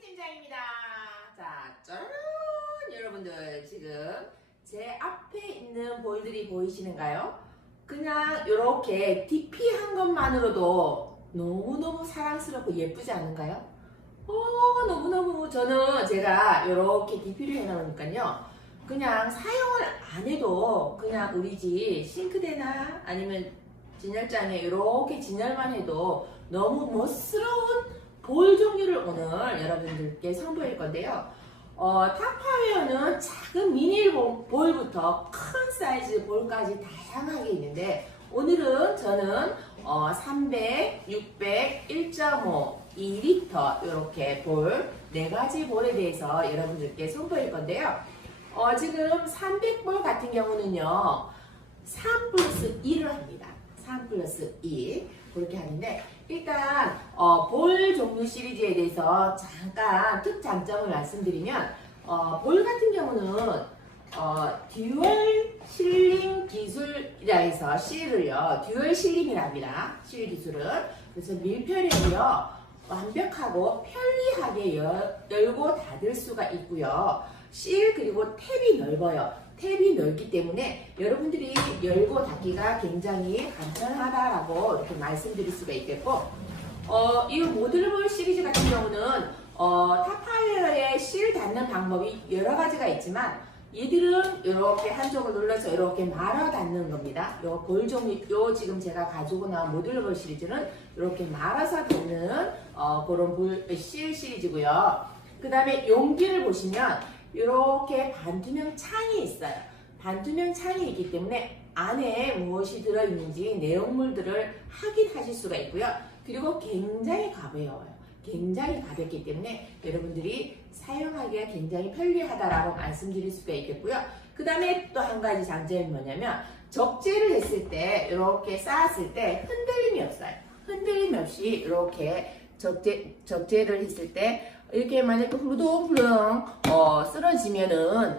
팀장입니다. 자, 짜라란 여러분들 지금 제 앞에 있는 볼들이 보이시는가요? 그냥 이렇게 DP한 것만으로도 너무너무 사랑스럽고 예쁘지 않은가요? 너무너무 저는 제가 이렇게 DP를 해놓으니까요. 그냥 사용을 안 해도 그냥 우리 집 싱크대나 아니면 진열장에 이렇게 진열만 해도 너무 멋스러운 볼 종류를 오늘 여러분들께 선보일 건데요. 타파웨어는 작은 미니 볼부터 큰 사이즈 볼까지 다양하게 있는데 오늘은 저는 300, 600, 1.5, 2리터 이렇게 볼 4가지 볼에 대해서 여러분들께 선보일 건데요. 지금 300볼 같은 경우는요 3 플러스 2를 합니다. 3 플러스 2 그렇게 하는데 일단 볼 종류 시리즈에 대해서 잠깐 특장점을 말씀드리면 볼 같은 경우는 듀얼 실림 기술이라 해서 실을요 듀얼 실림이라 합니다. 실 기술은 그래서 밀폐력이요 완벽하고 편리하게 열고 닫을 수가 있고요. 실 그리고 탭이 넓어요. 탭이 넓기 때문에 여러분들이 열고 닫기가 굉장히 간편하다라고 이렇게 말씀드릴 수가 있겠고 이 모듈볼 시리즈 같은 경우는 타파웨어의 실 닫는 방법이 여러 가지가 있지만 얘들은 이렇게 한쪽을 눌러서 이렇게 말아 닫는 겁니다. 요 볼 종류, 지금 제가 가지고 나온 모듈볼 시리즈는 이렇게 말아서 닫는 그런 실 시리즈고요. 그 다음에 용기를 보시면 이렇게 반투명 창이 있어요. 반투명 창이 있기 때문에 안에 무엇이 들어있는지 내용물들을 확인하실 수가 있고요. 그리고 굉장히 가벼워요. 굉장히 가볍기 때문에 여러분들이 사용하기가 굉장히 편리하다라고 말씀드릴 수가 있겠고요. 그 다음에 또 한 가지 장점이 뭐냐면 적재를 했을 때 이렇게 쌓았을 때 흔들림이 없어요. 흔들림 없이 이렇게 적재를 했을 때 이렇게 만약에 후루둥후루둥 쓰러지면은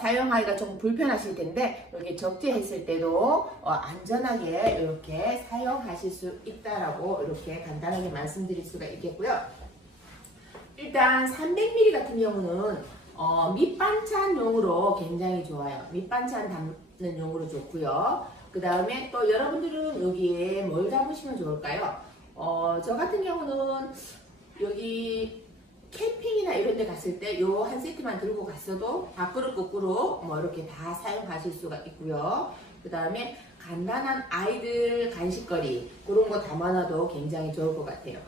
사용하기가 좀 불편하실 텐데 이렇게 적재했을 때도 안전하게 이렇게 사용하실 수 있다라고 이렇게 간단하게 말씀드릴 수가 있겠고요. 일단 300ml 같은 경우는 밑반찬용으로 굉장히 좋아요. 밑반찬 담는 용으로 좋고요. 그 다음에 또 여러분들은 여기에 뭘 담으시면 좋을까요? 저 같은 경우는 여기 캠핑이나 이런 데 갔을 때 요 한 세트만 들고 갔어도 밥그릇 거꾸로 뭐 이렇게 다 사용하실 수가 있고요. 그 다음에 간단한 아이들 간식거리 그런 거 담아놔도 굉장히 좋을 것 같아요.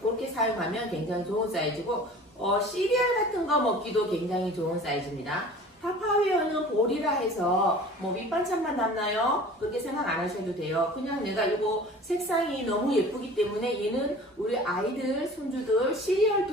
그렇게 사용하면 굉장히 좋은 사이즈고 시리얼 같은 거 먹기도 굉장히 좋은 사이즈입니다. 타파웨어는 볼이라 해서 뭐 밑반찬만 담나요? 그렇게 생각 안 하셔도 돼요. 그냥 내가 이거 색상이 너무 예쁘기 때문에 얘는 우리 아이들, 손주들 시리얼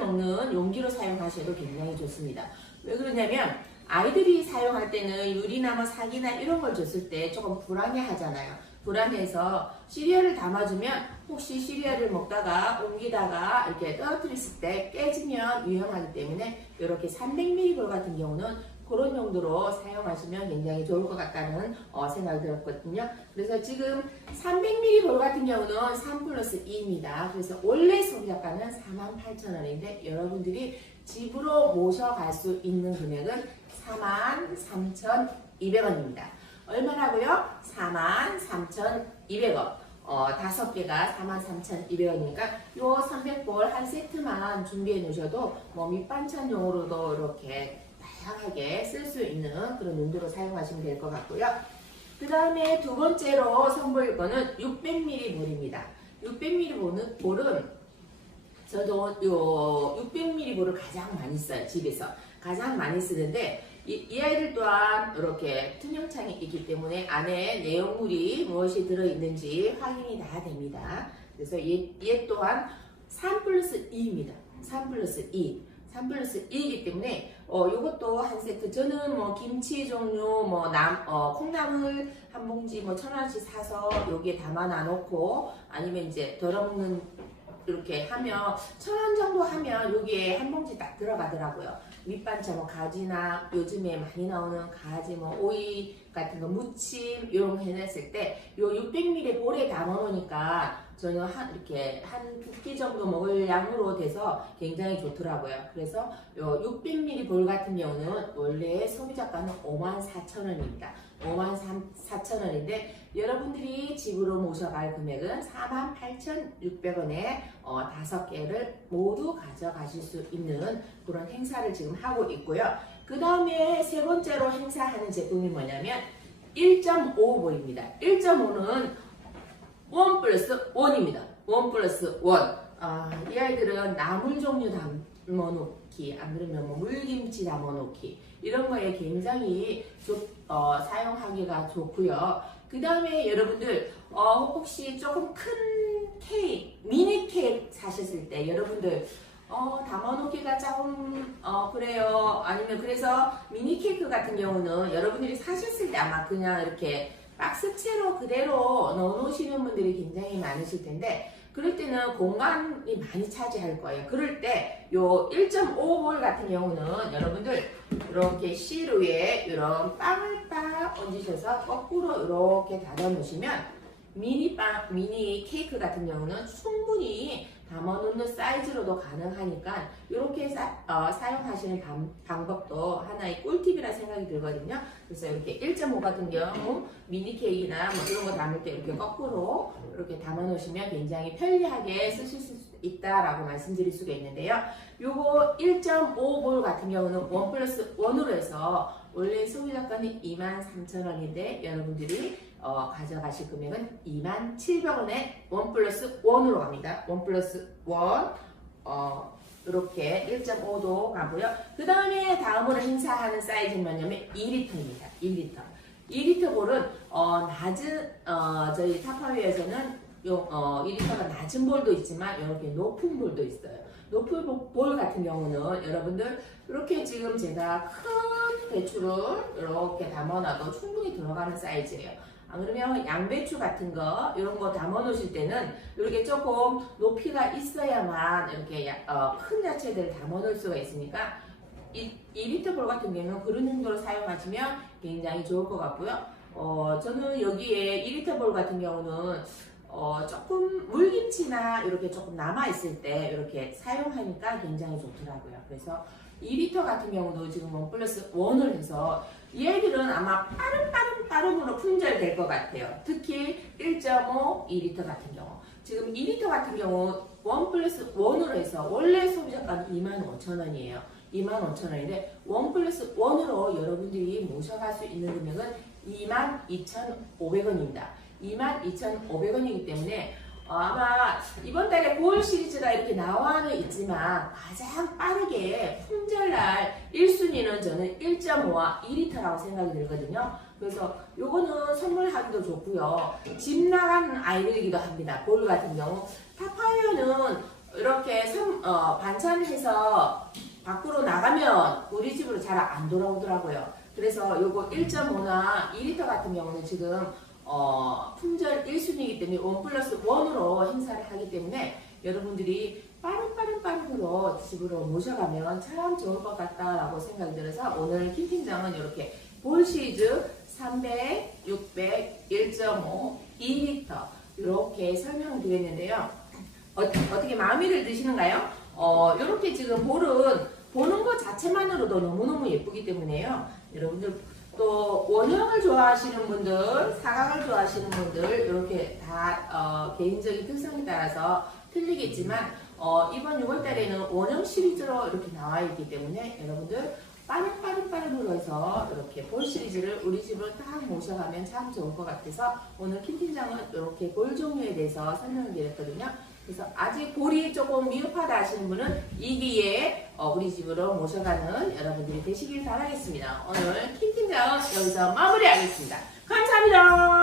먹는 용기로 사용하셔도 굉장히 좋습니다. 왜 그러냐면 아이들이 사용할 때는 유리나 뭐 사기나 이런 걸 줬을 때 조금 불안해 하잖아요. 불안해서 시리얼을 담아주면 혹시 시리얼을 먹다가 옮기다가 이렇게 떨어뜨렸을 때 깨지면 위험하기 때문에 이렇게 300ml 볼 같은 경우는 그런 용도로 사용하시면 굉장히 좋을 것 같다는 생각이 들었거든요. 그래서 지금 300ml 볼 같은 경우는 3 플러스 2입니다. 그래서 원래 소비자가는 48,000원인데 여러분들이 집으로 모셔갈 수 있는 금액은 43,200원입니다. 얼마라고요? 43,200원. 5개가 43,200원이니까 요 300볼 한 세트만 준비해 놓으셔도 뭐 밑반찬용으로도 이렇게 다양하게 쓸 수 있는 그런 용도로 사용하시면 될 것 같고요. 그 다음에 두 번째로 선보일 거는 600ml 볼입니다. 600ml 볼은 저도 요 600ml 볼을 가장 많이 써요. 집에서 가장 많이 쓰는데 이 아이들 또한 이렇게 투명창이 있기 때문에 안에 내용물이 무엇이 들어있는지 확인이 다 됩니다. 그래서 얘 또한 3 플러스 2입니다. 3 플러스 2. 3 플러스 2이기 때문에 이것도 한 세트 저는 뭐 김치 종류 콩나물 한 봉지 뭐 1,000원씩 사서 여기에 담아 놔놓고 아니면 이제 덜어먹는 이렇게 하면 1,000원 정도 하면 여기에 한 봉지 딱 들어가더라고요. 밑반찬 뭐 가지나 요즘에 많이 나오는 가지 뭐 오이 같은 거 무침 이런 거 해냈을 때 요 600ml 볼에 담아 놓으니까 저는 이렇게 한 2끼 정도 먹을 양으로 돼서 굉장히 좋더라고요. 그래서 요 600ml 볼 같은 경우는 원래 소비자가는 54,000원입니다. 54,000원인데 여러분들이 집으로 모셔갈 금액은 48,600원에 5개를 모두 가져가실 수 있는 그런 행사를 지금 하고 있고요. 그 다음에 세 번째로 행사하는 제품이 뭐냐면 1.5볼입니다. 1.5는 1 플러스 1입니다. 1 플러스 1. 이 아이들은 나물 종류 담아놓기, 안 그러면 뭐 물김치 담아놓기, 이런 거에 굉장히 사용하기가 좋고요. 그 다음에 여러분들, 혹시 조금 큰 케이크, 미니 케이크 사셨을 때, 여러분들, 담아놓기가 조금, 그래요. 아니면 그래서 미니 케이크 같은 경우는 여러분들이 사셨을 때 아마 그냥 이렇게 박스채로 그대로 넣어놓으시는 분들이 굉장히 많으실 텐데, 그럴 때는 공간이 많이 차지할 거예요. 그럴 때 요 1.5볼 같은 경우는 여러분들 이렇게 실 위에 이런 빵을 딱 얹으셔서 거꾸로 이렇게 닫아 놓으시면 미니 케이크 같은 경우는 충분히 담아놓는 사이즈로도 가능하니까 이렇게 사용하시는 방법도 하나의 꿀팁이라 생각이 들거든요. 그래서 이렇게 1.5 같은 경우 미니 케이크나 뭐 그런 거 담을 때 이렇게 거꾸로 이렇게 담아 놓으시면 굉장히 편리하게 쓰실 수 있다라고 말씀드릴 수가 있는데요. 요거 1.5볼 같은 경우는 1 플러스 1으로 해서 원래 소비자가는 23,000원인데 여러분들이 가져가실 금액은 27,000원에 1 플러스 1으로 갑니다. 1 플러스 1 이렇게 1.5도 가고요. 그 다음에 다음으로 행사하는 사이즈는 뭐냐면 2리터입니다. 2리터. 2리터 볼은 낮은 저희 타파웨어에서는 2리터가 낮은 볼도 있지만 이렇게 높은 볼도 있어요. 높은 볼 같은 경우는 여러분들 이렇게 지금 제가 큰 배추를 이렇게 담아놔도 충분히 들어가는 사이즈예요. 그러면 양배추 같은 거 이런 거 담아 놓으실 때는 이렇게 조금 높이가 있어야만 이렇게 큰 야채들을 담아 놓을 수가 있으니까 2리터 볼 같은 경우는 그런 용도로 사용하시면 굉장히 좋을 것 같고요. 저는 여기에 2리터 볼 같은 경우는 조금 물김치나 이렇게 조금 남아있을 때 이렇게 사용하니까 굉장히 좋더라고요. 그래서 2리터 같은 경우도 지금 1 플러스 1을 해서 얘들은 아마 빠름으로 품절될 것 같아요. 특히 1.5, 2리터 같은 경우. 지금 2리터 같은 경우 1 플러스 1으로 해서 원래 소비자가는 25,000원이에요. 25,000원인데 1 플러스 1으로 여러분들이 모셔갈 수 있는 금액은 22,500원입니다. 22,500원이기 때문에 아마 이번 달에 9월 시리즈가 이렇게 나와는 있지만 가장 빠르게 품절날 1순위는 저는 1.5와 2리터라고 생각이 들거든요. 그래서 요거는 선물하기도 좋고요. 집 나가는 아이들이기도 합니다. 볼 같은 경우. 타파이어는 이렇게 반찬해서 밖으로 나가면 우리 집으로 잘 안 돌아오더라고요. 그래서 요거 1.5나 2리터 같은 경우는 지금 품절 1순위이기 때문에 1 플러스 1으로 행사를 하기 때문에 여러분들이 빠름으로 집으로 모셔가면 참 좋을 것 같다라고 생각이 들어서 오늘 김 팀장은 이렇게 볼 시리즈 300, 600, 1.5, 2리터 이렇게 설명을 드렸는데요. 어떻게 마음에 드시는가요? 이렇게 지금 볼은 보는 것 자체만으로도 너무너무 예쁘기 때문에요. 여러분들 또 원형을 좋아하시는 분들, 사각을 좋아하시는 분들 이렇게 다 개인적인 특성에 따라서 틀리겠지만 이번 6월달에는 원형 시리즈로 이렇게 나와 있기 때문에 여러분들 빠름으로 해서 이렇게 볼 시리즈를 우리 집으로 딱 모셔가면 참 좋을 것 같아서 오늘 김 팀장은 이렇게 볼 종류에 대해서 설명을 드렸거든요. 그래서 아직 볼이 조금 미흡하다 하시는 분은 이 기회에 우리 집으로 모셔가는 여러분들이 되시길 바라겠습니다. 오늘 김 팀장은 여기서 마무리하겠습니다. 감사합니다.